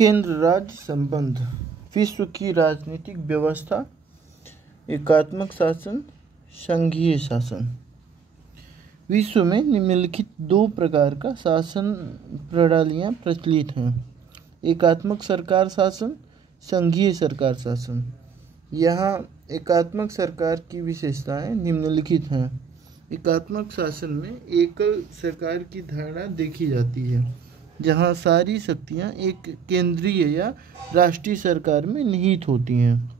केंद्र राज्य संबंध। विश्व की राजनीतिक व्यवस्था, एकात्मक शासन, संघीय शासन। विश्व में निम्नलिखित दो प्रकार का शासन प्रणालियाँ प्रचलित हैं: एकात्मक सरकार शासन, संघीय सरकार शासन। यहाँ एकात्मक सरकार की विशेषताएं निम्नलिखित हैं। एकात्मक शासन में एकल सरकार की धारणा देखी जाती है, जहाँ सारी शक्तियाँ एक केंद्रीय या राष्ट्रीय सरकार में निहित होती हैं।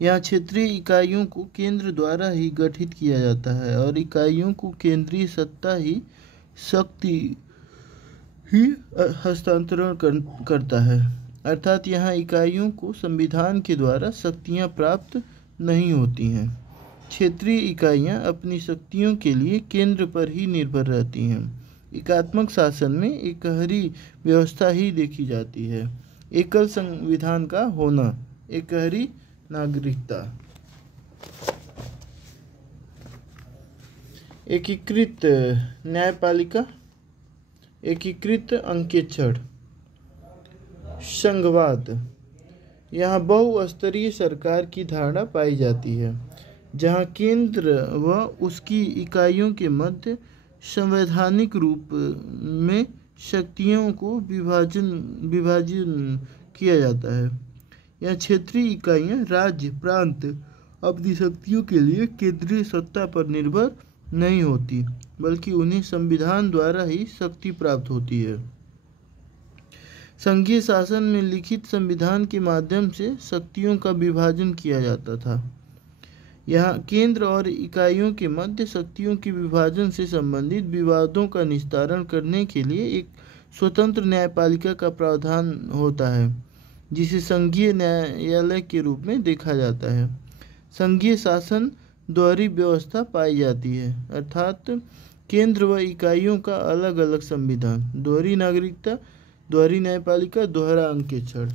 यहाँ क्षेत्रीय इकाइयों को केंद्र द्वारा ही गठित किया जाता है और इकाइयों को केंद्रीय सत्ता ही शक्ति ही हस्तांतरण करता है। अर्थात यहाँ इकाइयों को संविधान के द्वारा शक्तियाँ प्राप्त नहीं होती हैं। क्षेत्रीय इकाइयाँ अपनी शक्तियों के लिए केंद्र पर ही निर्भर रहती हैं। एकात्मक शासन में एकहरी व्यवस्था ही देखी जाती है। एकल संविधान का होना, एकहरी नागरिकता। एकीकृत न्यायपालिका, एकीकृत अंकेक्षण, संघवाद। यहाँ बहुस्तरीय सरकार की धारणा पाई जाती है, जहाँ केंद्र व उसकी इकाइयों के मध्य संवैधानिक रूप में शक्तियों को विभाजन किया जाता है। यहाँ क्षेत्रीय इकाइयाँ राज्य प्रांत अपनी शक्तियों के लिए केंद्रीय सत्ता पर निर्भर नहीं होती, बल्कि उन्हें संविधान द्वारा ही शक्ति प्राप्त होती है। संघीय शासन में लिखित संविधान के माध्यम से शक्तियों का विभाजन किया जाता था। यहाँ केंद्र और इकाइयों के मध्य शक्तियों के विभाजन से संबंधित विवादों का निस्तारण करने के लिए एक स्वतंत्र न्यायपालिका का प्रावधान होता है, जिसे संघीय न्यायालय के रूप में देखा जाता है। संघीय शासन द्वैरी व्यवस्था पाई जाती है, अर्थात केंद्र व इकाइयों का अलग अलग संविधान, द्वैरी नागरिकता, द्वैरी न्यायपालिका, दोहरा अंकेक्षण।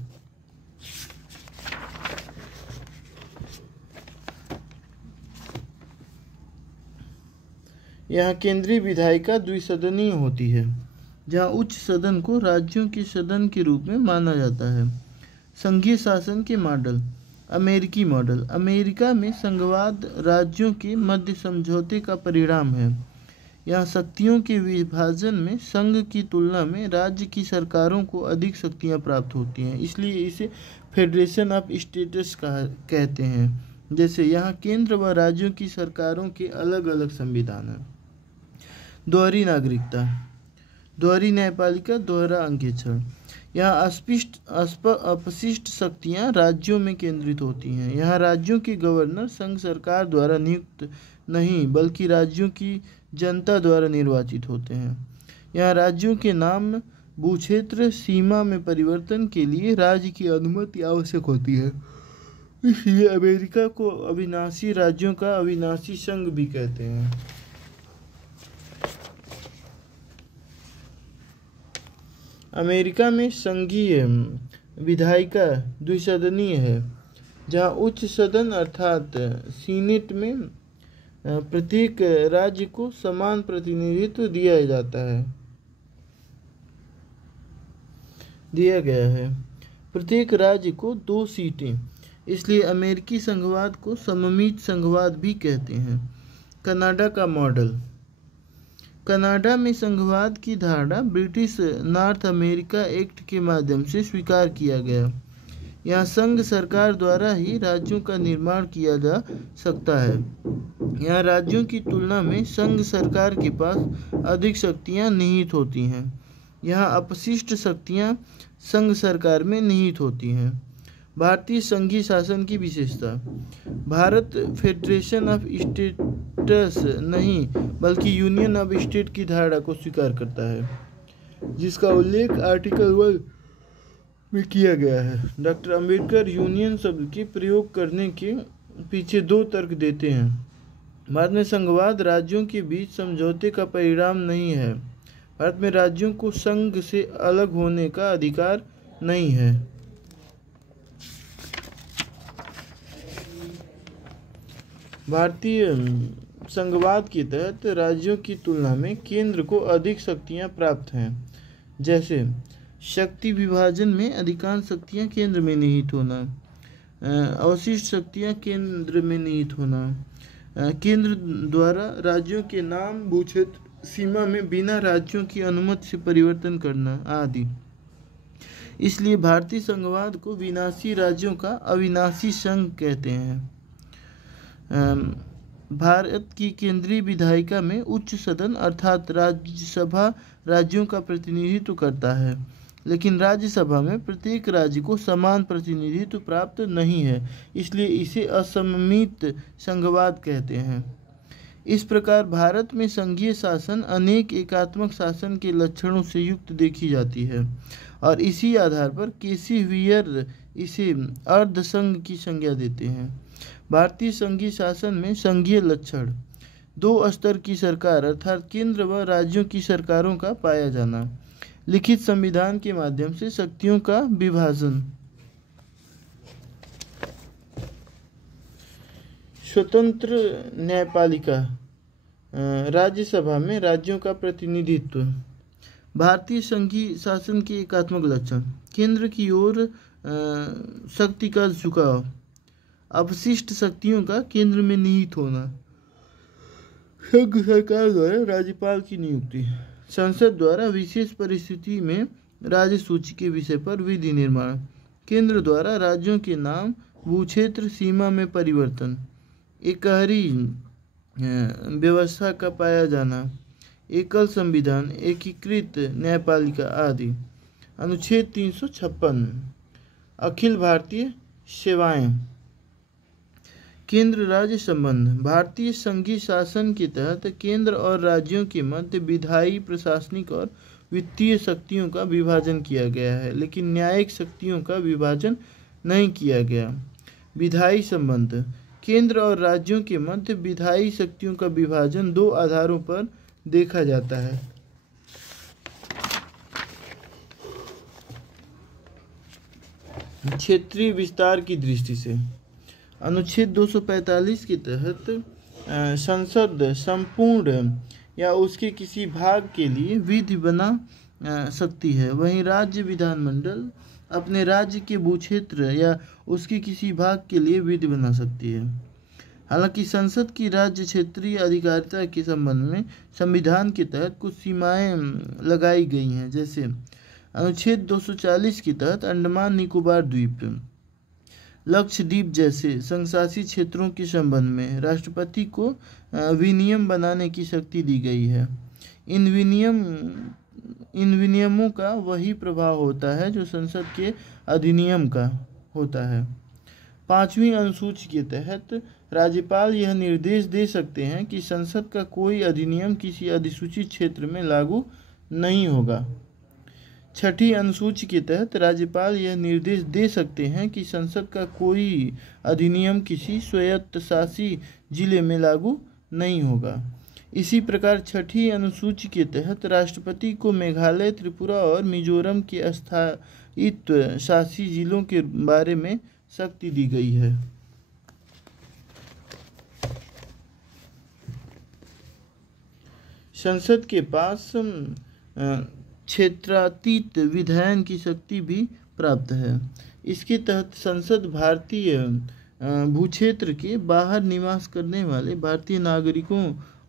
यहाँ केंद्रीय विधायिका द्विसदनीय होती है, जहाँ उच्च सदन को राज्यों के सदन के रूप में माना जाता है। संघीय शासन के मॉडल। अमेरिकी मॉडल। अमेरिका में संघवाद राज्यों के मध्य समझौते का परिणाम है। यहाँ शक्तियों के विभाजन में संघ की तुलना में राज्य की सरकारों को अधिक शक्तियाँ प्राप्त होती हैं, इसलिए इसे फेडरेशन ऑफ स्टेट्स कहते हैं। जैसे यहाँ केंद्र व राज्यों की सरकारों के अलग अलग संविधान हैं। दोहरी नागरिकता, दोहरी न्यायपालिका, दोहरा अंकेक्षण। यहाँ अपशिष्ट शक्तियाँ राज्यों में केंद्रित होती हैं। यहाँ राज्यों के गवर्नर संघ सरकार द्वारा नियुक्त नहीं, बल्कि राज्यों की जनता द्वारा निर्वाचित होते हैं। यहाँ राज्यों के नाम भूक्षेत्र सीमा में परिवर्तन के लिए राज्य की अनुमति आवश्यक होती है। इसलिए अमेरिका को अविनाशी राज्यों का अविनाशी संघ भी कहते हैं। अमेरिका में संघीय विधायिका द्विसदनीय है, जहाँ उच्च सदन अर्थात सीनेट में प्रत्येक राज्य को समान प्रतिनिधित्व दिया गया है। प्रत्येक राज्य को 2 सीटें, इसलिए अमेरिकी संघवाद को सममित संघवाद भी कहते हैं। कनाडा का मॉडल। कनाडा में संघवाद की धारणा ब्रिटिश नॉर्थ अमेरिका एक्ट के माध्यम से स्वीकार किया गया। यहाँ संघ सरकार द्वारा ही राज्यों का निर्माण किया जा सकता है। यहाँ राज्यों की तुलना में संघ सरकार के पास अधिक शक्तियाँ निहित होती हैं। यहाँ अपशिष्ट शक्तियाँ संघ सरकार में निहित होती हैं। भारतीय संघीय शासन की विशेषता। भारत फेडरेशन ऑफ स्टेट्स नहीं, बल्कि यूनियन ऑफ स्टेट की धारणा को स्वीकार करता है, जिसका उल्लेख आर्टिकल 1 में किया गया है। डॉक्टर अंबेडकर यूनियन शब्द के प्रयोग करने के पीछे 2 तर्क देते हैं। भारत में संघवाद राज्यों के बीच समझौते का परिणाम नहीं है। भारत में राज्यों को संघ से अलग होने का अधिकार नहीं है। भारतीय संघवाद के तहत राज्यों की तुलना में केंद्र को अधिक शक्तियां प्राप्त हैं। जैसे शक्ति विभाजन में अधिकांश शक्तियाँ केंद्र में निहित होना, अवशिष्ट शक्तियाँ केंद्र में निहित होना, केंद्र द्वारा राज्यों के नाम भूक्षेत्र सीमा में बिना राज्यों की अनुमति से परिवर्तन करना आदि। इसलिए भारतीय संघवाद को विनाशी राज्यों का अविनाशी संघ कहते हैं। भारत की केंद्रीय विधायिका में उच्च सदन अर्थात राज्यसभा राज्यों का प्रतिनिधित्व करता है, लेकिन राज्यसभा में प्रत्येक राज्य को समान प्रतिनिधित्व प्राप्त नहीं है, इसलिए इसे असममित संघवाद कहते हैं। इस प्रकार भारत में संघीय शासन अनेक एकात्मक शासन के लक्षणों से युक्त देखी जाती है और इसी आधार पर केसी वियर इसे अर्धसंघ की संज्ञा देते हैं। भारतीय संघीय शासन में संघीय लक्षण दो स्तर की सरकार अर्थात केंद्र व राज्यों की सरकारों का पाया जाना, लिखित संविधान के माध्यम से शक्तियों का विभाजन, स्वतंत्र न्यायपालिका, राज्यसभा में राज्यों का प्रतिनिधित्व। भारतीय संघीय शासन के एकात्मक लक्षण केंद्र की ओर शक्ति का झुकाव, अवशिष्ट शक्तियों का केंद्र में निहित होना, संघ सरकार द्वारा राज्यपाल की नियुक्ति, संसद द्वारा विशेष परिस्थिति में राज्य सूची के विषय पर विधि निर्माण, केंद्र द्वारा राज्यों के नाम भूक्षेत्र सीमा में परिवर्तन, एकहरी व्यवस्था का पाया जाना, एकल संविधान, एकीकृत न्यायपालिका आदि। अनुच्छेद 356 अखिल भारतीय सेवाएं, केंद्र राज्य संबंध। भारतीय संघीय शासन के तहत केंद्र और राज्यों के मध्य विधायी, प्रशासनिक और वित्तीय शक्तियों का विभाजन किया गया है, लेकिन न्यायिक शक्तियों का विभाजन नहीं किया गया। विधायी संबंध केंद्र और राज्यों के मध्य विधायी शक्तियों का विभाजन दो आधारों पर देखा जाता है। क्षेत्रीय विस्तार की दृष्टि से अनुच्छेद 245 के तहत संसद संपूर्ण या उसके किसी भाग के लिए विधि बना सकती है, वहीं राज्य विधानमंडल अपने राज्य के भूक्षेत्र या उसके किसी भाग के लिए विधि बना सकती है। हालांकि संसद की राज्य क्षेत्रीय अधिकारिता के संबंध में संविधान के तहत कुछ सीमाएं लगाई गई हैं, जैसे अनुच्छेद 240 के तहत अंडमान निकोबार द्वीप, लक्षद्वीप जैसे संघशासी क्षेत्रों के संबंध में राष्ट्रपति को विनियम बनाने की शक्ति दी गई है। इन विनियमों का वही प्रभाव होता है जो संसद के अधिनियम का होता है। 5वीं अनुसूची के तहत राज्यपाल यह निर्देश दे सकते हैं कि संसद का कोई अधिनियम किसी अधिसूचित क्षेत्र में लागू नहीं होगा। 6ठी अनुसूची के तहत राज्यपाल यह निर्देश दे सकते हैं कि संसद का कोई अधिनियम किसी स्वायत्तशासी जिले में लागू नहीं होगा। इसी प्रकार 6ठी अनुसूची के तहत राष्ट्रपति को मेघालय, त्रिपुरा और मिजोरम के स्थायित्व शासी जिलों के बारे में शक्ति दी गई है। संसद के पास क्षेत्रातीत विधायन की शक्ति भी प्राप्त है। इसके तहत संसद भारतीय भूक्षेत्र के बाहर निवास करने वाले भारतीय नागरिकों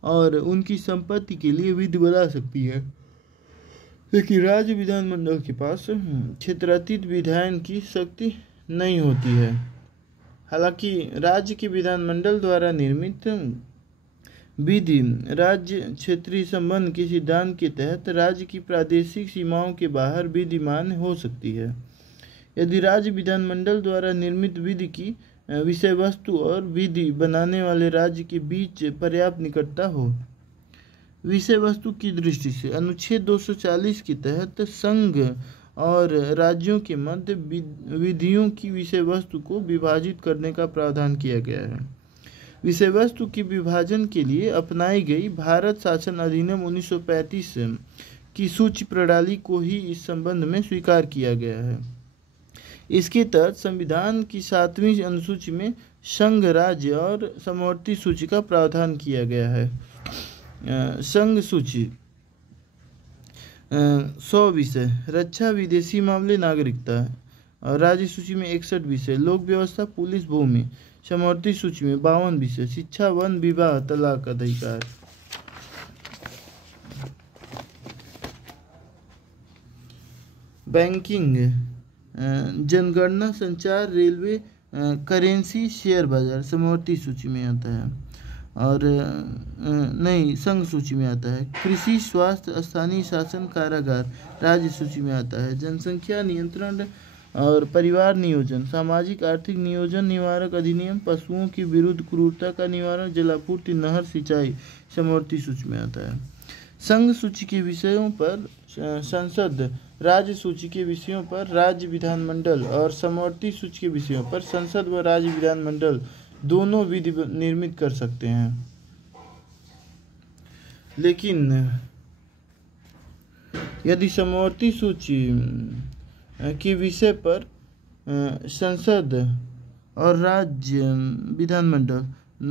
और उनकी संपत्ति के लिए विधि बना सकती है, लेकिन राज्य विधानमंडल के पास क्षेत्रातीत विधायन की शक्ति नहीं होती है। हालांकि राज्य के विधानमंडल द्वारा निर्मित विधि राज्य क्षेत्रीय संबंध के सिद्धांत के तहत राज्य की प्रादेशिक सीमाओं के बाहर विधिमान हो सकती है, यदि राज्य विधानमंडल द्वारा निर्मित विधि की विषय वस्तु और विधि बनाने वाले राज्य के बीच पर्याप्त निकटता हो। विषय वस्तु की दृष्टि से अनुच्छेद 240 के तहत संघ और राज्यों के मध्य विधियों की विषय वस्तु को विभाजित करने का प्रावधान किया गया है। विषय वस्तु के विभाजन के लिए अपनाई गई भारत शासन अधिनियम 1935 की सूची प्रणाली को ही इस संबंध में स्वीकार किया गया है। इसके तहत संविधान की 7वीं अनुसूची में संघ, राज्य और समवर्ती सूची का प्रावधान किया गया है। संघ सूची 100 विषय, रक्षा, विदेशी मामले, नागरिकता। और राज्य सूची में 61 विषय, लोक व्यवस्था, पुलिस, भूमि। समवर्ती सूची में 52 विषय, शिक्षा, वन, विवाह, तलाक, अधिकार। बैंकिंग, जनगणना, संचार, रेलवे, करेंसी, शेयर बाजार समवर्ती सूची में आता है। और नहीं, संघ सूची में आता है। कृषि, स्वास्थ्य, स्थानीय शासन, कारागार राज्य सूची में आता है। जनसंख्या नियंत्रण और परिवार नियोजन, सामाजिक आर्थिक नियोजन निवारक अधिनियम, पशुओं की विरुद्ध क्रूरता का निवारण, जलापूर्ति, नहर, सिंचाई समवर्ती सूची में आता है। संघ सूची के विषयों पर संसद, राज्य सूची के विषयों पर राज्य विधानमंडल और समवर्ती सूची के विषयों पर संसद व राज्य विधानमंडल दोनों विधि निर्मित कर सकते हैं। लेकिन यदि समवर्ती सूची के विषय पर संसद और राज्य विधानमंडल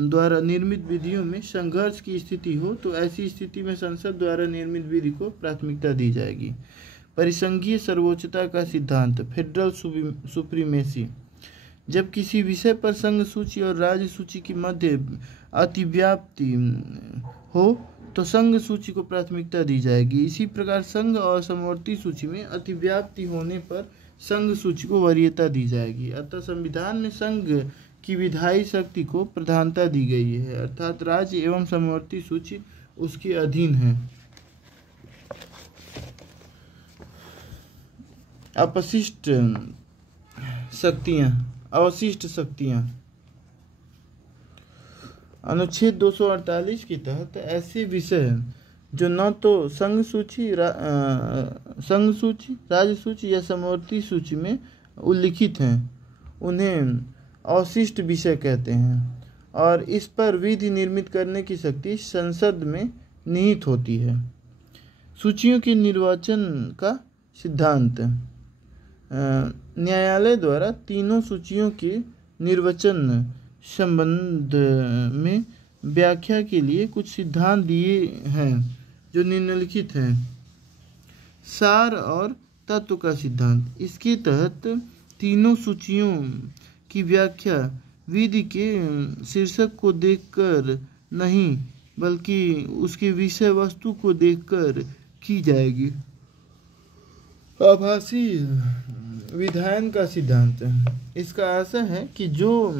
द्वारा निर्मित विधियों में संघर्ष की स्थिति हो तो ऐसी स्थिति में संसद द्वारा निर्मित विधि को प्राथमिकता दी जाएगी। परिसंघीय सर्वोच्चता का सिद्धांत, फेडरल सुप्रीमेसी, जब किसी विषय पर संघ सूची और राज्य सूची के मध्य अतिव्याप्ति हो तो संघ सूची को प्राथमिकता दी जाएगी। इसी प्रकार संघ और समवर्ती सूची में अतिव्याप्ति होने पर संघ सूची को वरीयता दी जाएगी। अतः संविधान में संघ की विधायी शक्ति को प्रधानता दी गई है, अर्थात राज्य एवं समवर्ती सूची उसके अधीन है। अवशिष्ट शक्तियां अनुच्छेद 248 के तहत ऐसे विषय जो न तो संघ सूची, राज्य सूची या समवर्ती सूची में उल्लिखित हैं उन्हें अवशिष्ट विषय कहते हैं और इस पर विधि निर्मित करने की शक्ति संसद में निहित होती है। सूचियों के निर्वाचन का सिद्धांत, न्यायालय द्वारा तीनों सूचियों के निर्वाचन संबंध में व्याख्या के लिए कुछ सिद्धांत दिए हैं जो निम्नलिखित हैं। सार और तत्व का सिद्धांत, इसके तहत तीनों सूचियों की व्याख्या विधि के शीर्षक को देखकर नहीं बल्कि उसके विषय वस्तु को देखकर की जाएगी। आभासी विधायन का सिद्धांत, इसका आशय है कि जो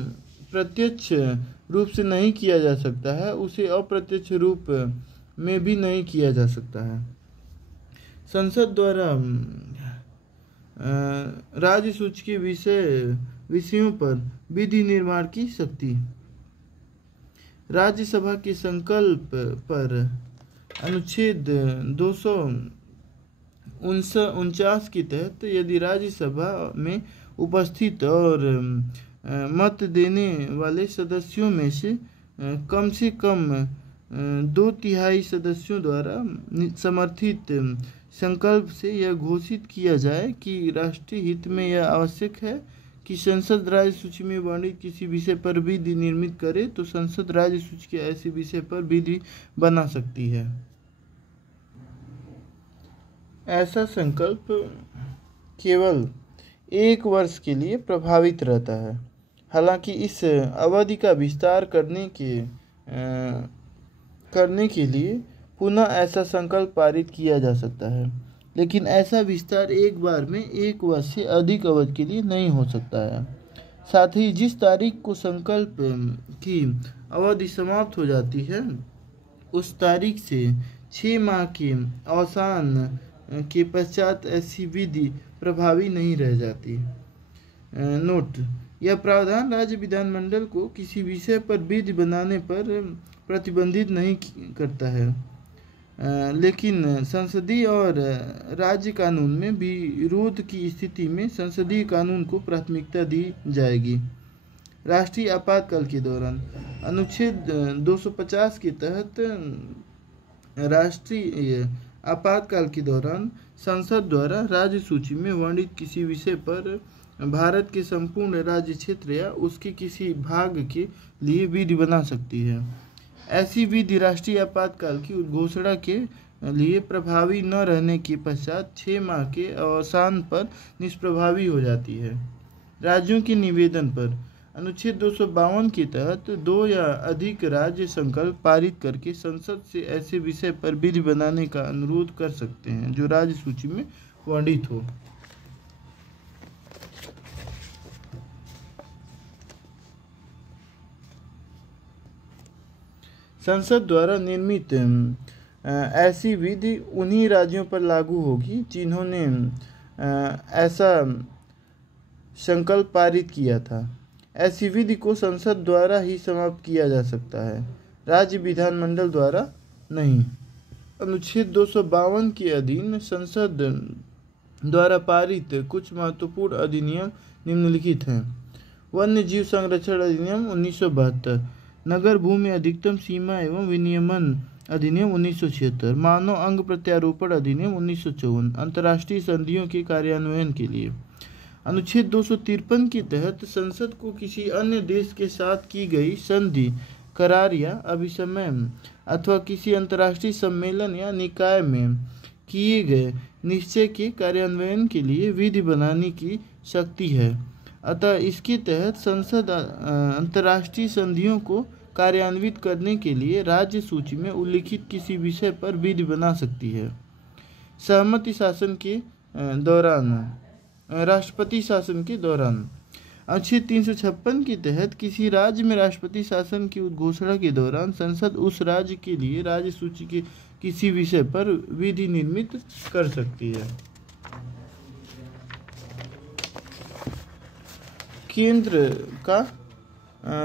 प्रत्यक्ष रूप से नहीं किया जा सकता है उसे अप्रत्यक्ष रूप में भी नहीं किया जा सकता है। संसद द्वारा राज्य सूची के विषयों पर विधि निर्माण की शक्ति, राज्यसभा के संकल्प पर अनुच्छेद 249 के तहत यदि राज्यसभा में उपस्थित और मत देने वाले सदस्यों में से कम 2/3 सदस्यों द्वारा समर्थित संकल्प से यह घोषित किया जाए कि राष्ट्रीय हित में यह आवश्यक है कि संसद राज्य सूची में वर्णित किसी विषय पर विधि निर्मित करे तो संसद राज्य सूची के ऐसे विषय पर विधि बना सकती है। ऐसा संकल्प केवल 1 वर्ष के लिए प्रभावित रहता है। हालांकि इस अवधि का विस्तार करने के लिए पुनः ऐसा संकल्प पारित किया जा सकता है, लेकिन ऐसा विस्तार एक बार में 1 वर्ष से अधिक अवधि के लिए नहीं हो सकता है। साथ ही जिस तारीख को संकल्प की अवधि समाप्त हो जाती है उस तारीख से 6 माह के अवसान के पश्चात ऐसी विधि प्रभावी नहीं रह जाती। नोट, यह प्रावधान राज्य विधानमंडल को किसी विषय पर विधि बनाने पर प्रतिबंधित नहीं करता है, लेकिन संसदीय और राज्य कानून में विरोध की स्थिति में संसदीय कानून को प्राथमिकता दी जाएगी। राष्ट्रीय आपातकाल के दौरान अनुच्छेद 250 के तहत राष्ट्रीय आपातकाल के दौरान संसद द्वारा राज्य सूची में वर्णित किसी विषय पर भारत के संपूर्ण राज्य क्षेत्र या उसके किसी भाग के लिए विधि बना सकती है। ऐसी विधि राष्ट्रीय आपातकाल की घोषणा के लिए प्रभावी न रहने के पश्चात 6 माह के अवसान पर निष्प्रभावी हो जाती है। राज्यों के निवेदन पर अनुच्छेद 252 के तहत 2 या अधिक राज्य संकल्प पारित करके संसद से ऐसे विषय पर बिल बनाने का अनुरोध कर सकते हैं जो राज्य सूची में वर्णित हो। संसद द्वारा निर्मित ऐसी विधि उन्हीं राज्यों पर लागू होगी जिन्होंने ऐसा संकल्प पारित किया था। ऐसी विधि को संसद द्वारा ही समाप्त किया जा सकता है, राज्य विधानमंडल द्वारा नहीं। अनुच्छेद 252 के अधीन संसद द्वारा पारित कुछ महत्वपूर्ण अधिनियम निम्नलिखित हैं। वन्य जीव संरक्षण अधिनियम 1972, नगर भूमि अधिकतम सीमा एवं विनियमन अधिनियम 1976, मानव अंग प्रत्यारोपण अधिनियम 1954, अंतर्राष्ट्रीय संधियों के कार्यान्वयन के लिए। अनुच्छेद 253 के तहत संसद को किसी अन्य देश के साथ की गई संधि, करार या अभिसमय अथवा किसी अंतर्राष्ट्रीय सम्मेलन या निकाय में किए गए निश्चय के कार्यान्वयन के लिए विधि बनाने की शक्ति है। अतः इसके तहत संसद अंतर्राष्ट्रीय संधियों को कार्यान्वित करने के लिए राज्य सूची में उल्लिखित किसी विषय पर विधि बना सकती है। सहमति शासन के दौरान, राष्ट्रपति शासन के दौरान अनुच्छेद 356 के तहत किसी राज्य में राष्ट्रपति शासन की उद्घोषणा के दौरान संसद उस राज्य के लिए राज्य सूची के किसी विषय पर विधि निर्मित कर सकती है। केंद्र का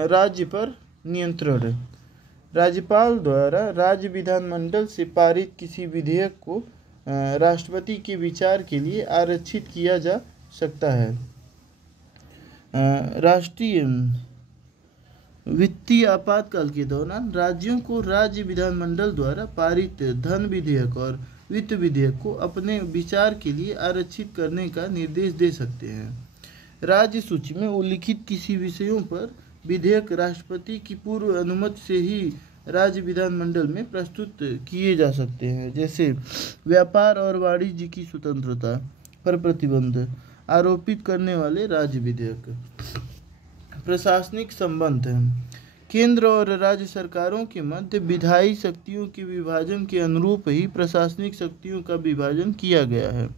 राज्य पर नियंत्रण। राज्यपाल द्वारा राज्य विधानमंडल से पारित किसी विधेयक को राष्ट्रपति के विचार के लिए आरक्षित किया जा सकता है। राष्ट्रीय वित्तीय आपातकाल के दौरान राज्यों को राज्य विधानमंडल द्वारा पारित धन विधेयक और वित्त विधेयक को अपने विचार के लिए आरक्षित करने का निर्देश दे सकते हैं। राज्य सूची में उल्लिखित किसी विषयों पर विधेयक राष्ट्रपति की पूर्व अनुमति से ही राज्य विधानमंडल में प्रस्तुत किए जा सकते हैं, जैसे व्यापार और वाणिज्य की स्वतंत्रता पर प्रतिबंध आरोपित करने वाले राज्य विधेयक। प्रशासनिक संबंध। केंद्र और राज्य सरकारों के मध्य विधायी शक्तियों के विभाजन के अनुरूप ही प्रशासनिक शक्तियों का विभाजन किया गया है।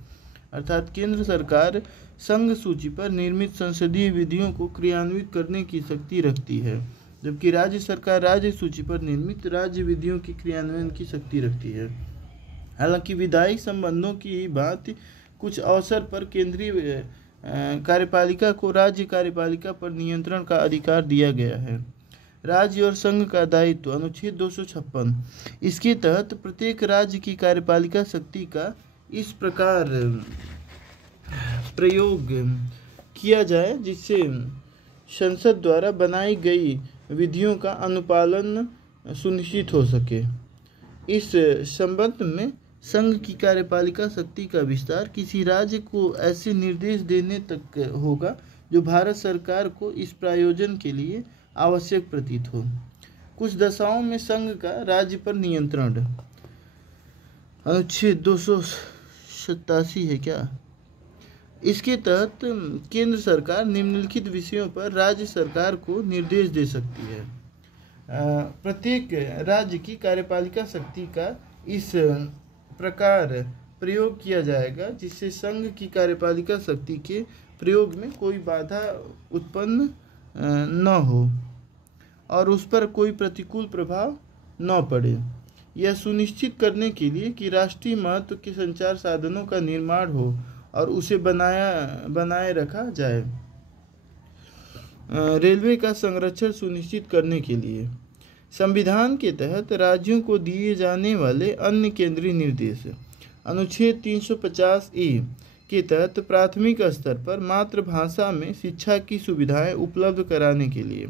अर्थात केंद्र सरकार संघ सूची पर निर्मित संसदीय विधियों को क्रियान्वित करने की शक्ति रखती है, जबकि राज्य सरकार राज्य सूची पर निर्मित राज्य विधियों के क्रियान्वयन की शक्ति रखती है। हालांकि विधायी संबंधों की ही बात कुछ अवसर पर केंद्रीय कार्यपालिका को राज्य कार्यपालिका पर नियंत्रण का अधिकार दिया गया है। राज्य और संघ का दायित्व। अनुच्छेद 256। इसके तहत प्रत्येक राज्य की कार्यपालिका शक्ति का इस प्रकार प्रयोग किया जाए जिससे संसद द्वारा बनाई गई विधियों का अनुपालन सुनिश्चित हो सके। इस संबंध में संघ की कार्यपालिका शक्ति का विस्तार किसी राज्य को ऐसे निर्देश देने तक होगा जो भारत सरकार को इस प्रयोजन के लिए आवश्यक प्रतीत हो। कुछ दशाओं में संघ का राज्य पर नियंत्रण। अनुच्छेद 287 है क्या? इसके तहत केंद्र सरकार निम्नलिखित विषयों पर राज्य सरकार को निर्देश दे सकती है। प्रत्येक राज्य की कार्यपालिका शक्ति का इस प्रकार प्रयोग किया जाएगा जिससे संघ की कार्यपालिका शक्ति के प्रयोग में कोई बाधा उत्पन्न न हो और उस पर कोई प्रतिकूल प्रभाव न पड़े। यह सुनिश्चित करने के लिए कि राष्ट्रीय महत्व के संचार साधनों का निर्माण हो और उसे बनाए रखा जाए। रेलवे का संरक्षण सुनिश्चित करने के लिए संविधान के तहत राज्यों को दिए जाने वाले अन्य केंद्रीय निर्देश। अनुच्छेद 350 के तहत प्राथमिक स्तर पर मातृभाषा में शिक्षा की सुविधाएं उपलब्ध कराने के लिए।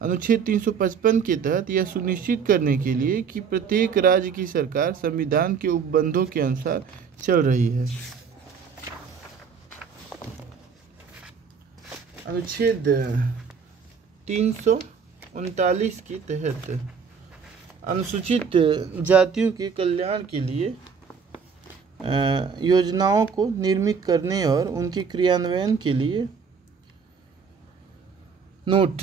अनुच्छेद 355 के तहत यह सुनिश्चित करने के लिए कि प्रत्येक राज्य की सरकार संविधान के उपबंधों के अनुसार चल रही है। अनुच्छेद 339 के तहत अनुसूचित जातियों के कल्याण के लिए योजनाओं को निर्मित करने और उनके क्रियान्वयन के लिए नोट।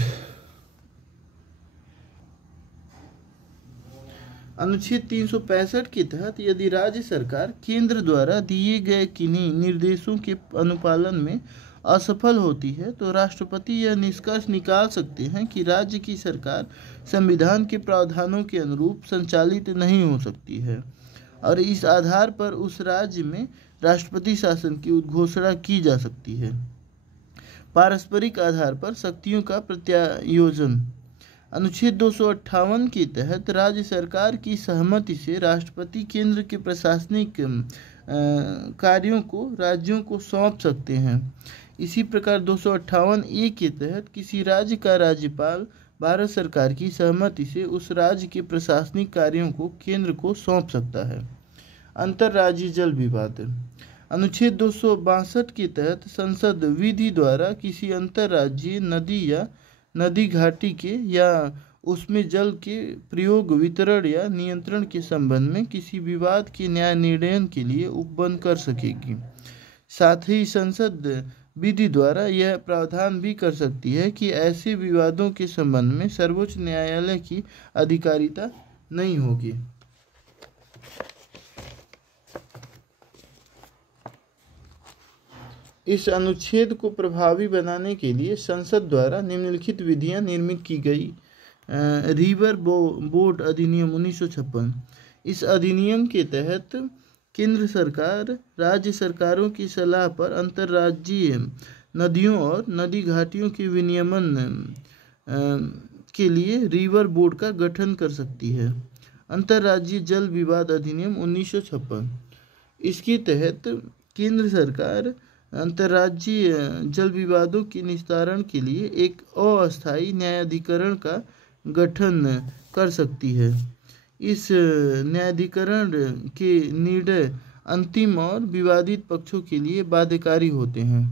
अनुच्छेद 365 के तहत यदि राज्य सरकार केंद्र द्वारा दिए गए किन्हीं निर्देशों के अनुपालन में असफल होती है तो राष्ट्रपति यह निष्कर्ष निकाल सकते हैं कि राज्य की सरकार संविधान के प्रावधानों के अनुरूप संचालित नहीं हो सकती है और इस आधार पर उस राज्य में राष्ट्रपति शासन की उद्घोषणा की जा सकती है। पारस्परिक आधार पर शक्तियों का प्रत्यायोजन। अनुच्छेद 258 के तहत राज्य सरकार की सहमति से राष्ट्रपति केंद्र के प्रशासनिक कार्यों को राज्यों को सौंप सकते हैं। इसी प्रकार 258A के तहत किसी राज्य का राज्यपाल भारत सरकार की सहमति से उस राज्य के प्रशासनिक कार्यों को केंद्र को सौंप सकता है। अंतर्राज्यीय जल विवाद। अनुच्छेद 262 के तहत संसद विधि द्वारा किसी अंतर्राज्यीय नदी या नदी घाटी के या उसमें जल के प्रयोग, वितरण या नियंत्रण के संबंध में किसी विवाद के न्याय निर्णय के लिए उपबंध कर सकेगी। साथ ही संसद विधि द्वारा यह प्रावधान भी कर सकती है कि ऐसे विवादों के संबंध में सर्वोच्च न्यायालय की अधिकारिता नहीं होगी। इस अनुच्छेद को प्रभावी बनाने के लिए संसद द्वारा निम्नलिखित विधियां निर्मित की गई। रिवर बोर्ड अधिनियम 1956। इस अधिनियम के तहत केंद्र सरकार राज्य सरकारों की सलाह पर अंतर्राज्यीय नदियों और नदी घाटियों के विनियमन के लिए रिवर बोर्ड का गठन कर सकती है। अंतर्राज्यीय जल विवाद अधिनियम 1956। इसके तहत केंद्र सरकार अंतर्राज्यीय जल विवादों के निस्तारण के लिए एक अस्थायी न्यायाधिकरण का गठन कर सकती है। इस न्यायाधिकरण के निर्णय अंतिम और विवादित पक्षों के लिए बाध्यकारी होते हैं।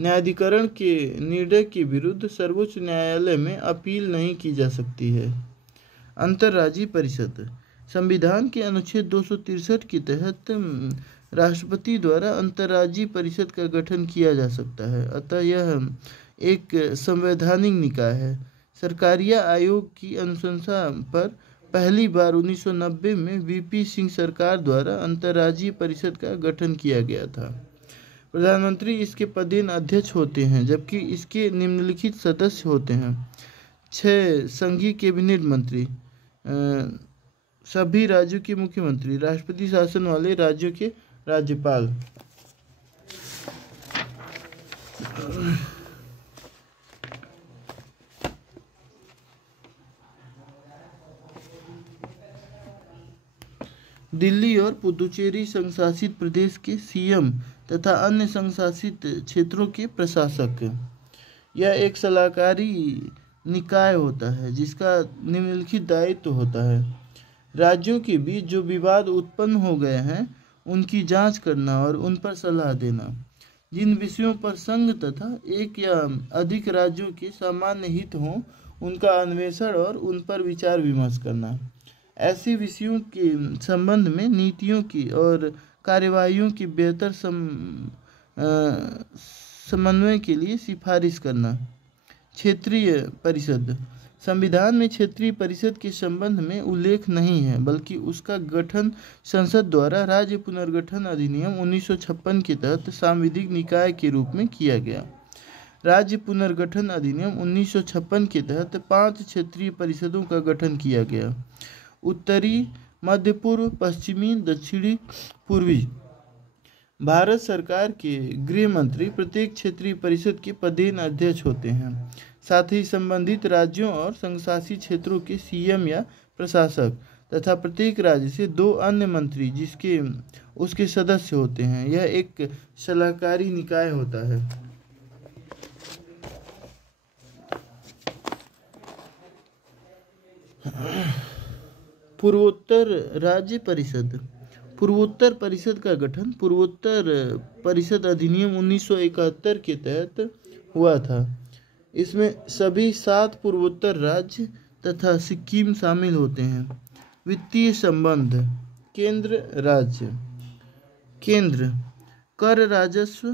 न्यायाधिकरण के निर्णय के विरुद्ध सर्वोच्च न्यायालय में अपील नहीं की जा सकती है। अंतर्राज्यीय परिषद। संविधान के अनुच्छेद 263 के तहत राष्ट्रपति द्वारा अंतर्राज्यीय परिषद का गठन किया जा सकता है, अतः यह एक संवैधानिक निकाय है। सरकारिया आयोग की अनुशंसा पर पहली बार 1990 में वीपी सिंह सरकार द्वारा अंतर्राज्यीय परिषद का गठन किया गया था। प्रधानमंत्री इसके पदेन अध्यक्ष होते हैं जबकि इसके निम्नलिखित सदस्य होते हैं। 6 संघीय कैबिनेट मंत्री, सभी राज्यों के मुख्यमंत्री, राष्ट्रपति शासन वाले राज्यों के राज्यपाल। दिल्ली और पुदुचेरी संघशासित प्रदेश के सीएम तथा अन्य संघशासित क्षेत्रों के प्रशासक। यह एक सलाहकारी निकाय होता है जिसका निम्नलिखित दायित्व होता है। राज्यों के बीच जो विवाद उत्पन्न हो गए हैं उनकी जांच करना और उन पर सलाह देना। जिन विषयों पर संघ तथा एक या अधिक राज्यों के सामान्य हित हों उनका अन्वेषण और उन पर विचार विमर्श करना। ऐसे विषयों के संबंध में नीतियों की और कार्यवाहियों की बेहतर समन्वय के लिए सिफारिश करना। क्षेत्रीय परिषद। संविधान में क्षेत्रीय परिषद के संबंध में उल्लेख नहीं है बल्कि उसका गठन संसद द्वारा राज्य पुनर्गठन अधिनियम 1956 के तहत सांविधिक निकाय के रूप में किया गया। राज्य पुनर्गठन अधिनियम 1956 के तहत 5 क्षेत्रीय परिषदों का गठन किया गया। उत्तरी, मध्य पूर्व, पश्चिमी, दक्षिणी, पूर्वी। भारत सरकार के गृह मंत्री प्रत्येक क्षेत्रीय परिषद के पदेन अध्यक्ष होते हैं। साथ ही संबंधित राज्यों और संघशासित क्षेत्रों के सीएम या प्रशासक तथा प्रत्येक राज्य से 2 अन्य मंत्री जिसके उसके सदस्य होते हैं। यह एक सलाहकारी निकाय होता है। पूर्वोत्तर राज्य परिषद। पूर्वोत्तर परिषद का गठन पूर्वोत्तर परिषद अधिनियम 1971 के तहत हुआ था। इसमें सभी 7 पूर्वोत्तर राज्य तथा सिक्किम शामिल होते हैं। वित्तीय संबंध केंद्र राज्य। केंद्र कर राजस्व,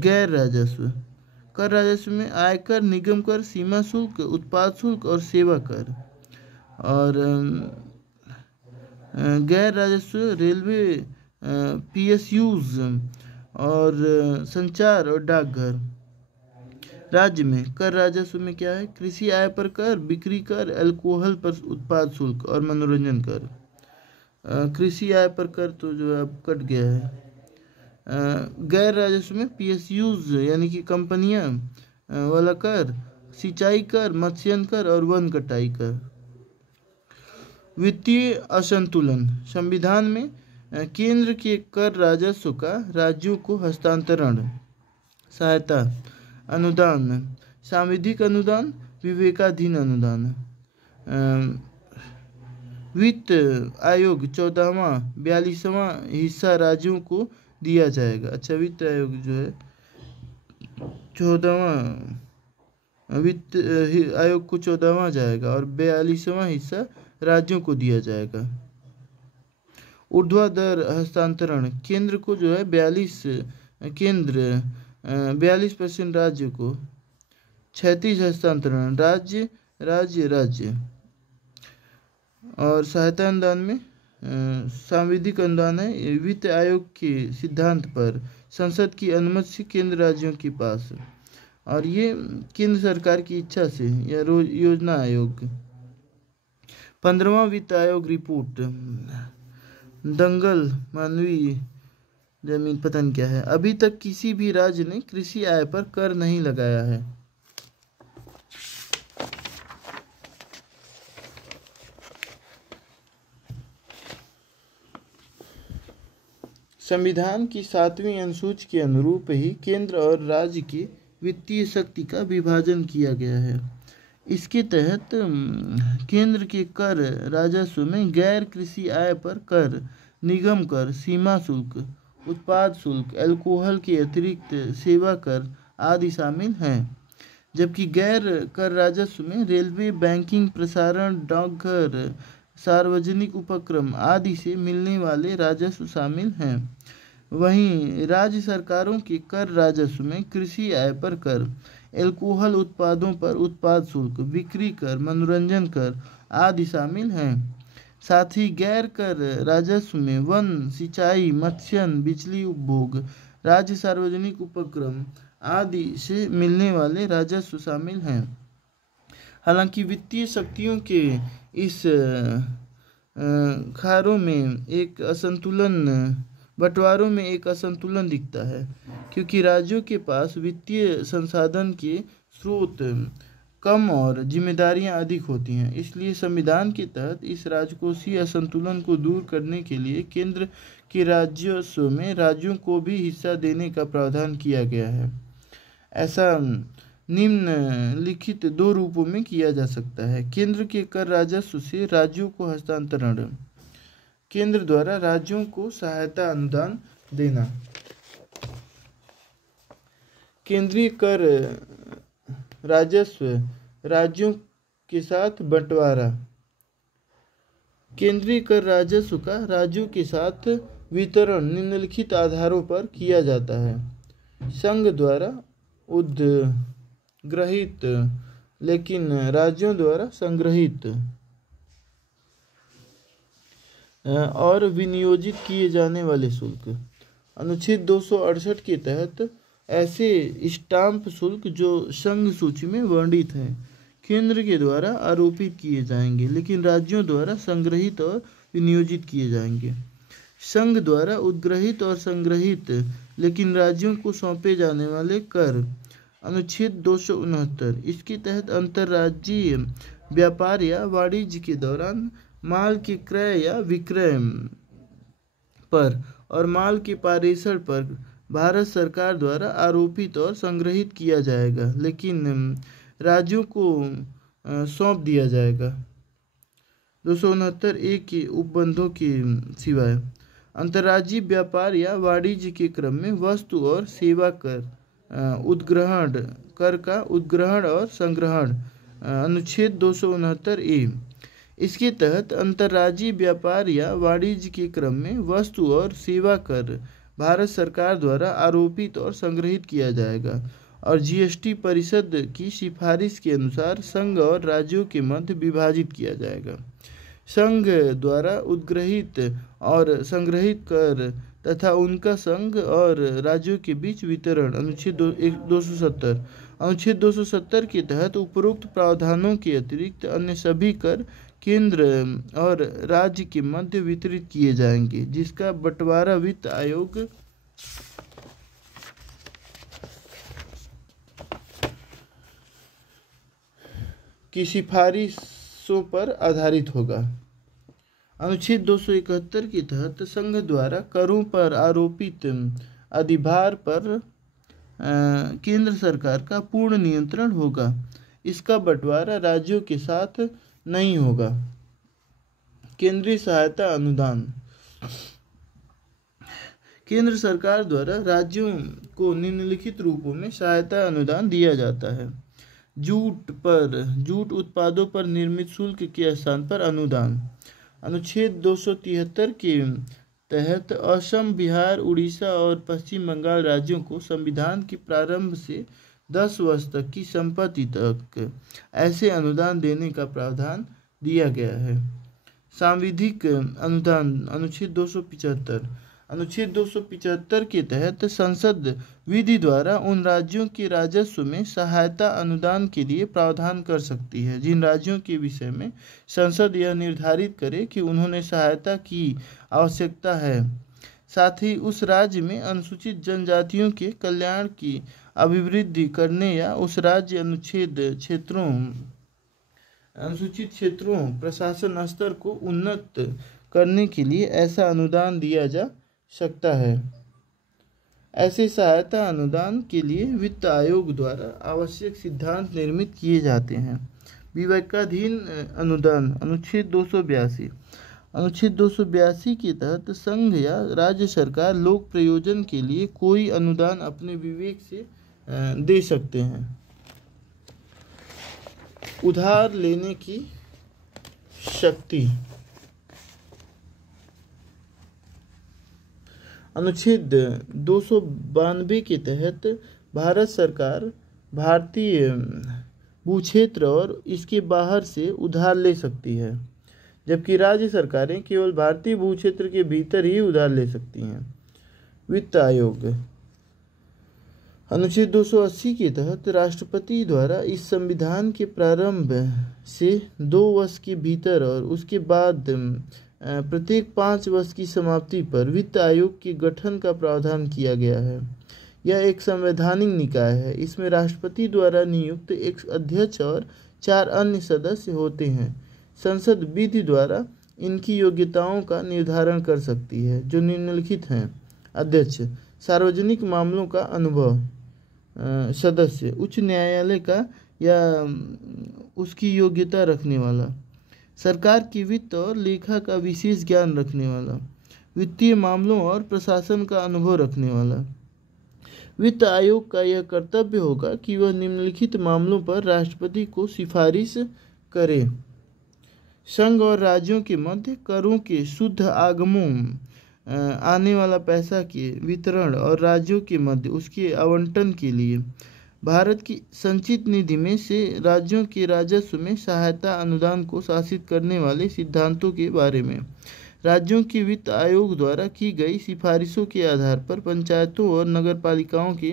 गैर राजस्व। कर राजस्व में आयकर, निगम कर, सीमा शुल्क, उत्पाद शुल्क और सेवा कर। और गैर राजस्व रेलवे, पीएसयूज और संचार और डाकघर। राज्य में कर राजस्व में क्या है? कृषि आय पर कर, बिक्री कर, अल्कोहल पर उत्पाद शुल्क और मनोरंजन कर। कृषि आय पर कर तो जो है अब कट गया है। गैर राजस्व में पीएसयूज यानी कि कंपनियां वाला कर, सिंचाई कर, मत्स्यन कर और वन कटाई कर। वित्तीय असंतुलन संविधान में केंद्र के कर राजस्व का राज्यों को हस्तांतरण। सहायता अनुदान, सांविधिक अनुदान, विवेकाधीन अनुदान। वित्त आयोग 14वां 42वां हिस्सा राज्यों को दिया जाएगा। अच्छा, वित्त आयोग जो है 14वां वित्त आयोग को 14वां जाएगा और 42वां हिस्सा राज्यों को दिया जाएगा। ऊर्ध्वाधर हस्तांतरण केंद्र को जो है 42% राज्य को। क्षैतिज हस्तांतरण राज्य राज्य राज्य। और सहायता अनुदान में सांविधिक अनुदान है वित्त आयोग के सिद्धांत पर संसद की अनुमति से केंद्र राज्यों के पास, और ये केंद्र सरकार की इच्छा से या योजना आयोग। 15वां वित्त आयोग रिपोर्ट। दंगल मानवीय जमीन पतन क्या है? अभी तक किसी भी राज्य ने कृषि आय पर कर नहीं लगाया है। संविधान की 7वीं अनुसूची के अनुरूप ही केंद्र और राज्य की वित्तीय शक्ति का विभाजन किया गया है। इसके तहत केंद्र के कर राजस्व में गैर कृषि आय पर कर, निगम कर, सीमा शुल्क, उत्पाद शुल्क, अल्कोहल के अतिरिक्त सेवा कर आदि शामिल हैं, जबकि गैर कर राजस्व में रेलवे, बैंकिंग, प्रसारण, डाकघर, सार्वजनिक उपक्रम आदि से मिलने वाले राजस्व शामिल हैं। वहीं राज्य सरकारों के कर राजस्व में कृषि आय पर कर, अल्कोहल उत्पादों पर उत्पाद शुल्क, बिक्री कर, मनोरंजन कर आदि शामिल हैं। साथ ही गैर कर राजस्व में वन, सिंचाई, मत्स्यन, बिजली उपभोग, राज्य सार्वजनिक उपक्रम आदि से मिलने वाले राजस्व शामिल हैं। हालांकि वित्तीय शक्तियों के इस बंटवारों में एक असंतुलन दिखता है, क्योंकि राज्यों के पास वित्तीय संसाधन के स्रोत कम और जिम्मेदारियां अधिक होती हैं। इसलिए संविधान के तहत इस राजकोषीय असंतुलन को दूर करने के लिए केंद्र के राजस्व में राज्यों को भी हिस्सा देने का प्रावधान किया गया है। ऐसा निम्नलिखित 2 रूपों में किया जा सकता है। केंद्र के कर राजस्व से राज्यों को हस्तांतरण। केंद्र द्वारा राज्यों को सहायता अनुदान देना। केंद्रीय कर राजस्व राज्यों के साथ बंटवारा। केंद्रीय कर राजस्व का राज्यों के साथ वितरण निम्नलिखित आधारों पर किया जाता है। संघ द्वारा उद्ग्रहित लेकिन राज्यों द्वारा संग्रहित और विनियोजित किए जाने वाले शुल्क। अनुच्छेद 268 के तहत ऐसे स्टाम्प शुल्क जो संघ सूची में वर्णित हैं केंद्र के द्वारा आरोपित किए जाएंगे, लेकिन राज्यों द्वारा संग्रहित और विनियोजित किए जाएंगे। संघ द्वारा उद्ग्रहित और संग्रहित लेकिन राज्यों को सौंपे जाने वाले कर। अनुच्छेद 269 इसके तहत अंतर्राज्यीय व्यापार या वाणिज्य के दौरान माल के क्रय या विक्रय पर और माल के पारेषण पर भारत सरकार द्वारा आरोपित और संग्रहित किया जाएगा, लेकिन राज्यों को सौंप दिया जाएगा। 269 के उपबंधों के सिवाय अंतर्राज्यीय व्यापार या वाणिज्य के क्रम में वस्तु और सेवा कर उद्ग्रहण कर का उद्ग्रहण और संग्रहण अनुच्छेद 269A। इसके तहत अंतर्राज्यीय व्यापार या वाणिज्य के क्रम में वस्तु और सेवा कर भारत सरकार द्वारा आरोपित और संग्रहित किया जाएगा और जीएसटी परिषद की सिफारिश के अनुसार संघ और राज्यों के मध्य विभाजित किया जाएगा। संघ द्वारा उद्ग्रहित और संग्रहित कर तथा उनका संघ और राज्यों के बीच वितरण अनुच्छेद 270। अनुच्छेद 270 के तहत उपरोक्त प्रावधानों के अतिरिक्त अन्य सभी कर केंद्र और राज्य के मध्य वितरित किए जाएंगे, जिसका बंटवारा वित्त आयोग की सिफारिशों पर आधारित होगा। अनुच्छेद 271 के तहत संघ द्वारा करों पर आरोपित अधिभार पर केंद्र सरकार का पूर्ण नियंत्रण होगा। इसका बंटवारा राज्यों के साथ नहीं होगा। केंद्रीय सहायता अनुदान। केंद्र सरकार द्वारा राज्यों को निम्नलिखित रूपों में सहायता अनुदान दिया जाता है। जूट उत्पादों पर निर्मित शुल्क के स्थान पर अनुदान। अनुच्छेद 273 के तहत असम, बिहार, उड़ीसा और पश्चिम बंगाल राज्यों को संविधान के प्रारंभ से 10 वर्ष तक की संपत्ति तक ऐसे अनुदान देने का प्रावधान दिया गया है। सांविधिक अनुदान। अनुच्छेद 275। अनुच्छेद 275 के तहत संसद विधि द्वारा उन राज्यों के राजस्व में सहायता अनुदान के लिए प्रावधान कर सकती है जिन राज्यों के विषय में संसद यह निर्धारित करे कि उन्होंने सहायता की आवश्यकता है। साथ ही उस राज्य में अनुसूचित जनजातियों के कल्याण की अभिवृद्धि करने या उस राज्य अनुसूचित क्षेत्रों प्रशासन स्तर को उन्नत करने के लिए ऐसा अनुदान दिया जा सकता है। ऐसे सहायता अनुदान के लिए वित्त आयोग द्वारा आवश्यक सिद्धांत निर्मित किए जाते हैं। विवेकाधीन अनुदान। अनुच्छेद 282। अनुच्छेद 282 के तहत संघ या राज्य सरकार लोक प्रयोजन के लिए कोई अनुदान अपने विवेक से दे सकते हैं। उधार लेने की शक्ति। अनुच्छेद 292 के तहत भारत सरकार भारतीय भूक्षेत्र और इसके बाहर से उधार ले सकती है, जबकि राज्य सरकारें केवल भारतीय भूक्षेत्र के भीतर ही उधार ले सकती हैं। वित्त आयोग। अनुच्छेद 280 के तहत राष्ट्रपति द्वारा इस संविधान के प्रारंभ से 2 वर्ष के भीतर और उसके बाद प्रत्येक 5 वर्ष की समाप्ति पर वित्त आयोग के गठन का प्रावधान किया गया है। यह एक संवैधानिक निकाय है। इसमें राष्ट्रपति द्वारा नियुक्त एक अध्यक्ष और 4 अन्य सदस्य होते हैं। संसद विधि द्वारा इनकी योग्यताओं का निर्धारण कर सकती है, जो निम्नलिखित हैं। अध्यक्ष, सार्वजनिक मामलों का अनुभव सदस्य, उच्च न्यायालय का या उसकी योग्यता रखने वाला, सरकार की वित्त और लेखा का विशेष ज्ञान रखने वाला, वित्तीय मामलों और प्रशासन का अनुभव रखने वाला। वित्त आयोग का यह कर्तव्य होगा कि वह निम्नलिखित मामलों पर राष्ट्रपति को सिफारिश करे। संघ और राज्यों के मध्य करों के शुद्ध आगमों, आने वाला पैसा के वितरण और राज्यों के मध्य उसके आवंटन के लिए भारत की संचित निधि में से राज्यों के राजस्व में सहायता अनुदान को शासित करने वाले सिद्धांतों के बारे में राज्यों के वित्त आयोग द्वारा की गई सिफारिशों के आधार पर पंचायतों और नगरपालिकाओं के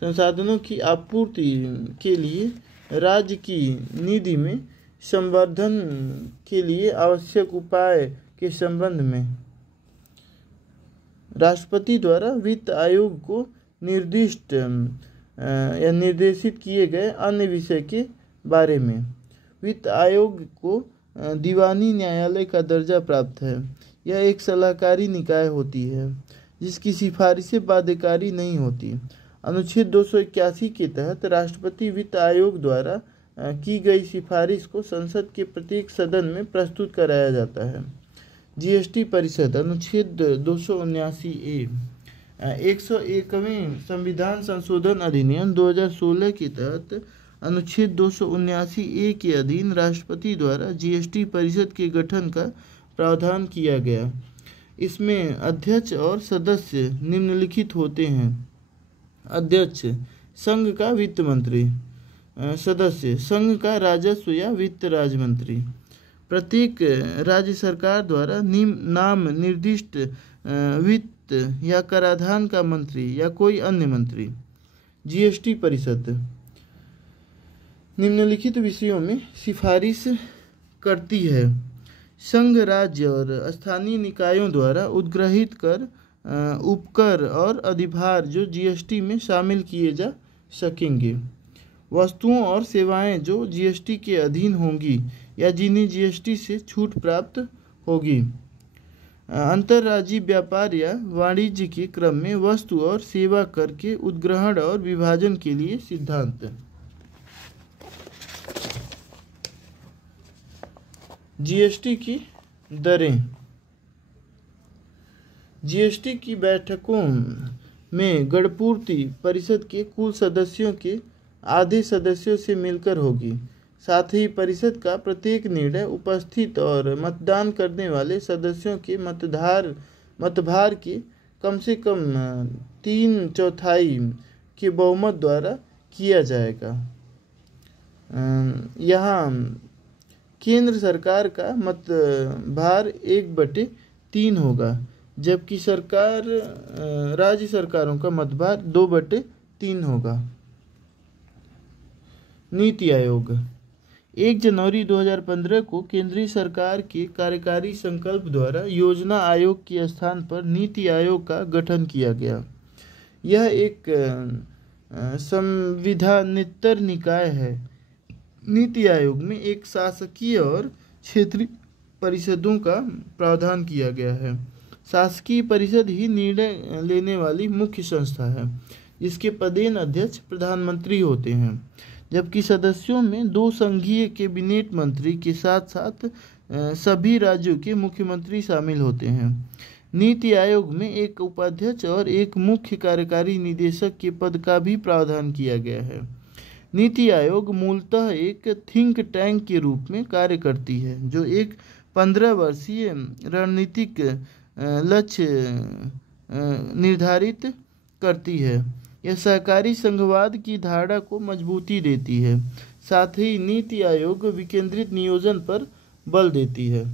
संसाधनों की आपूर्ति के लिए राज्य की निधि में संवर्धन के लिए आवश्यक उपाय के संबंध में राष्ट्रपति द्वारा वित्त आयोग को निर्दिष्ट या निर्देशित किए गए अन्य विषय के बारे में। वित्त आयोग को दीवानी न्यायालय का दर्जा प्राप्त है। यह एक सलाहकारी निकाय होती है जिसकी सिफारिशें बाध्यकारी नहीं होती। अनुच्छेद 281 के तहत राष्ट्रपति वित्त आयोग द्वारा की गई सिफारिश को संसद के प्रत्येक सदन में प्रस्तुत कराया जाता है। जीएसटी परिषद अनुच्छेद 279A 101वें संविधान संशोधन अधिनियम 2016 के तहत अनुच्छेद 279A के अधीन राष्ट्रपति द्वारा जीएसटी परिषद के गठन का प्रावधान किया गया। इसमें अध्यक्ष और सदस्य निम्नलिखित होते हैं। अध्यक्ष संघ का वित्त मंत्री, सदस्य संघ का राजस्व या वित्त राज्य मंत्री। प्रत्येक राज्य सरकार द्वारा नाम निर्दिष्ट वित्त या कराधान का मंत्री या कोई अन्य मंत्री। जीएसटी परिषद निम्नलिखित विषयों में सिफारिश करती है। संघ, राज्य और स्थानीय निकायों द्वारा उद्ग्रहित कर, उपकर और अधिभार जो जीएसटी में शामिल किए जा सकेंगे। वस्तुओं और सेवाएं जो जीएसटी के अधीन होंगी या जिन्हें जीएसटी से छूट प्राप्त होगी। अंतर्राज्यीय व्यापार या वाणिज्य के क्रम में वस्तु और सेवा कर के उद्ग्रहण और विभाजन के लिए सिद्धांत। जीएसटी की दरें। जीएसटी की बैठकों में गणपूर्ति परिषद के कुल सदस्यों के आधे सदस्यों से मिलकर होगी। साथ ही परिषद का प्रत्येक निर्णय उपस्थित और मतदान करने वाले सदस्यों के मतभार के कम से कम 3/4 के बहुमत द्वारा किया जाएगा। यहाँ केंद्र सरकार का मतभार 1/3 होगा, जबकि राज्य सरकारों का मतभार 2/3 होगा। नीति आयोग 1 जनवरी 2015 को केंद्रीय सरकार के कार्यकारी संकल्प द्वारा योजना आयोग के स्थान पर नीति आयोग का गठन किया गया। यह एक संविधानेतर निकाय है। नीति आयोग में एक शासकीय और क्षेत्रीय परिषदों का प्रावधान किया गया है। शासकीय परिषद ही निर्णय लेने वाली मुख्य संस्था है, जिसके पदेन अध्यक्ष प्रधानमंत्री होते हैं, जबकि सदस्यों में 2 संघीय कैबिनेट मंत्री के साथ साथ सभी राज्यों के मुख्यमंत्री शामिल होते हैं। नीति आयोग में एक उपाध्यक्ष और एक मुख्य कार्यकारी निदेशक के पद का भी प्रावधान किया गया है। नीति आयोग मूलतः एक थिंक टैंक के रूप में कार्य करती है, जो एक 15 वर्षीय रणनीतिक लक्ष्य निर्धारित करती है। यह सहकारी संघवाद की धारणा को मजबूती देती है। साथ ही नीति आयोग विकेंद्रित नियोजन पर बल देती है।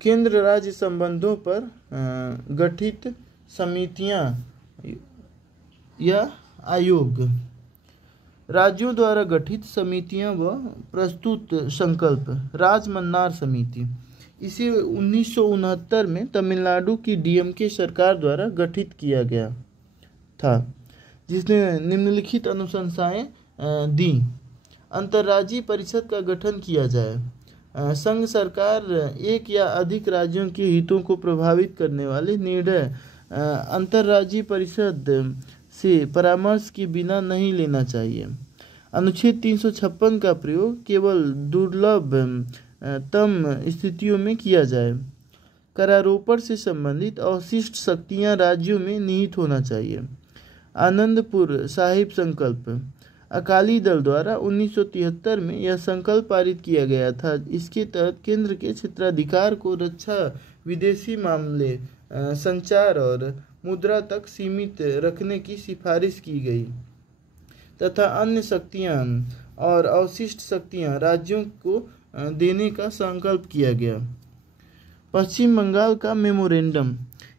केंद्र राज्य संबंधों पर गठित समितियां या आयोग। राज्यों द्वारा गठित समितियां व प्रस्तुत संकल्प। राजमन्नार समिति, इसे 1969 में तमिलनाडु की डीएमके सरकार द्वारा गठित किया गया था, जिसने निम्नलिखित अनुशंसाएं दी। अंतर्राज्यीय परिषद का गठन किया जाए। संघ सरकार एक या अधिक राज्यों के हितों को प्रभावित करने वाले निर्णय अंतर्राज्यीय परिषद से परामर्श के बिना नहीं लेना चाहिए। अनुच्छेद 356 का प्रयोग केवल दुर्लभ तम स्थितियों में किया जाए। करारोपण से संबंधित अवशिष्ट शक्तियां राज्यों में निहित होना चाहिए। आनंदपुर साहिब संकल्प। अकाली दल द्वारा 1973 में यह संकल्प पारित किया गया था। इसके तहत केंद्र के क्षेत्राधिकार को रक्षा, विदेशी मामले, संचार और मुद्रा तक सीमित रखने की सिफारिश की गई तथा अन्य शक्तियां और अवशिष्ट शक्तियां राज्यों को देने का संकल्प किया गया। पश्चिम बंगाल का मेमोरेंडम,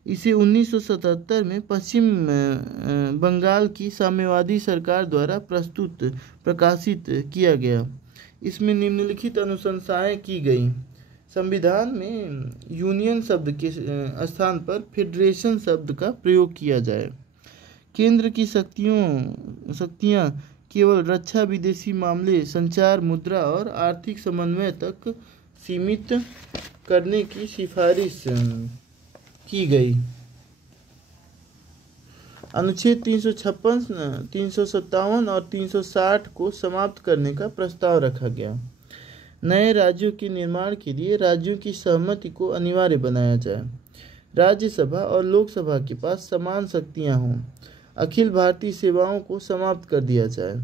इसे 1977 में पश्चिम बंगाल की साम्यवादी सरकार द्वारा प्रकाशित किया गया। इसमें निम्नलिखित अनुशंसाएं की गई। संविधान में यूनियन शब्द के स्थान पर फेडरेशन शब्द का प्रयोग किया जाए। केंद्र की शक्तियां केवल रक्षा, विदेशी मामले, संचार, मुद्रा और आर्थिक समन्वय तक सीमित करने की सिफारिश की गई। अनुच्छेद 356, 357 और 360 को समाप्त करने का प्रस्ताव रखा गया। नए राज्यों के निर्माण के लिए राज्यों की सहमति को अनिवार्य बनाया जाए। राज्यसभा और लोकसभा के पास समान शक्तियां हों। अखिल भारतीय सेवाओं को समाप्त कर दिया जाए।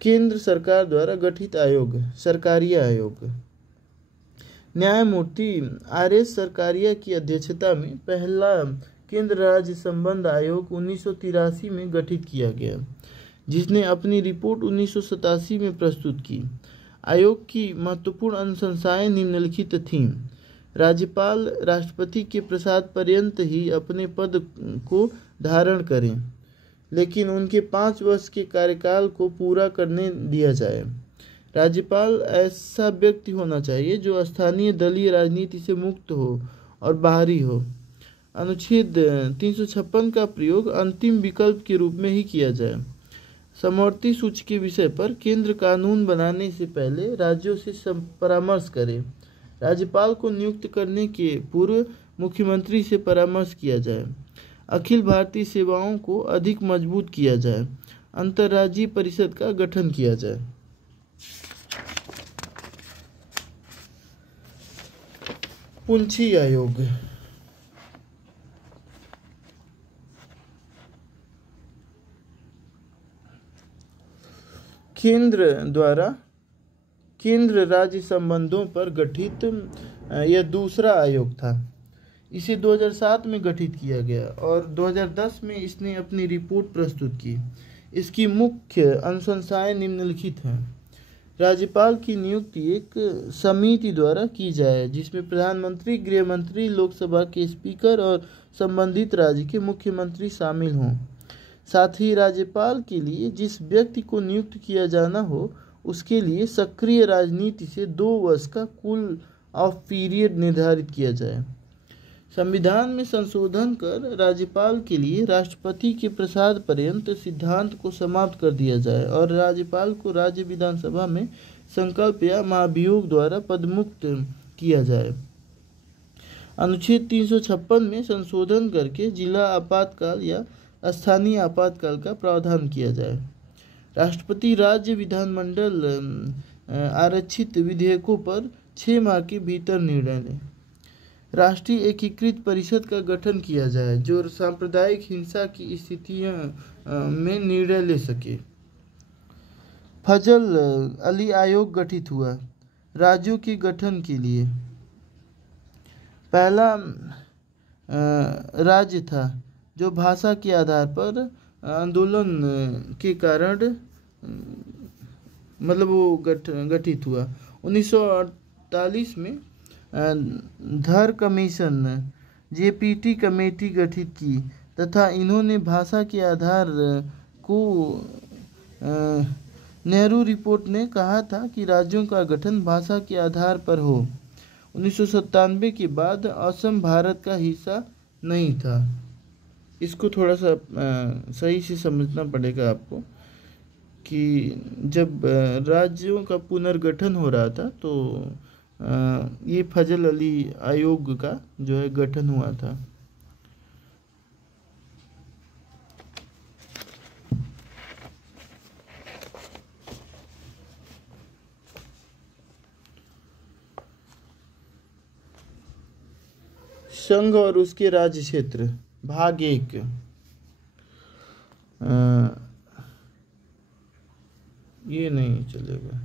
केंद्र सरकार द्वारा गठित आयोग, सरकारिया आयोग। न्यायमूर्ति आर.एस. सरकारिया की अध्यक्षता में पहला केंद्र राज्य संबंध आयोग 1983 में गठित किया गया, जिसने अपनी रिपोर्ट 1987 में प्रस्तुत की। आयोग की महत्वपूर्ण अनुशंसाएं निम्नलिखित थीं। राज्यपाल राष्ट्रपति के प्रसाद पर्यंत ही अपने पद को धारण करें, लेकिन उनके 5 वर्ष के कार्यकाल को पूरा करने दिया जाए। राज्यपाल ऐसा व्यक्ति होना चाहिए जो स्थानीय दलीय राजनीति से मुक्त हो और बाहरी हो। अनुच्छेद 356 का प्रयोग अंतिम विकल्प के रूप में ही किया जाए। समवर्ती सूची के विषय पर केंद्र कानून बनाने से पहले राज्यों से परामर्श करे। राज्यपाल को नियुक्त करने के पूर्व मुख्यमंत्री से परामर्श किया जाए। अखिल भारतीय सेवाओं को अधिक मजबूत किया जाए। अंतर्राज्यीय परिषद का गठन किया जाए। पुंछी आयोग। केंद्र द्वारा केंद्र राज्य संबंधों पर गठित यह दूसरा आयोग था। इसे 2007 में गठित किया गया और 2010 में इसने अपनी रिपोर्ट प्रस्तुत की। इसकी मुख्य अनुशंसाएं निम्नलिखित हैं। राज्यपाल की नियुक्ति एक समिति द्वारा की जाए, जिसमें प्रधानमंत्री, गृह मंत्री, लोकसभा के स्पीकर और संबंधित राज्य के मुख्यमंत्री शामिल हों। साथ ही राज्यपाल के लिए जिस व्यक्ति को नियुक्त किया जाना हो, उसके लिए सक्रिय राजनीति से 2 वर्ष का कूल ऑफ पीरियड निर्धारित किया जाए। संविधान में संशोधन कर राज्यपाल के लिए राष्ट्रपति के प्रसाद पर्यंत सिद्धांत को समाप्त कर दिया जाए और राज्यपाल को राज्य विधानसभा में संकल्प या महाभियोग द्वारा पदमुक्त किया जाए। अनुच्छेद 356 में संशोधन करके जिला आपातकाल या स्थानीय आपातकाल का प्रावधान किया जाए। राष्ट्रपति राज्य विधानमंडल आरक्षित विधेयकों पर 6 माह के भीतर निर्णय लें। राष्ट्रीय एकीकृत परिषद का गठन किया जाए जो सांप्रदायिक हिंसा की स्थितियों में निर्णय ले सके। फजल अली आयोग गठित हुआ। राज्यों के गठन के लिए पहला राज्य था जो भाषा के आधार पर आंदोलन के कारण वो गठित हुआ। 1948 में धर कमीशन जेपीटी कमेटी गठित की तथा इन्होंने भाषा के आधार को नेहरू रिपोर्ट ने कहा था कि राज्यों का गठन भाषा के आधार पर हो। 1997 के बाद असम भारत का हिस्सा नहीं था। इसको थोड़ा सा सही से समझना पड़ेगा आपको कि जब राज्यों का पुनर्गठन हो रहा था तो ये फजल अली आयोग का जो है गठन हुआ था। संघ और उसके राज्य क्षेत्र भाग 1। ये नहीं चलेगा।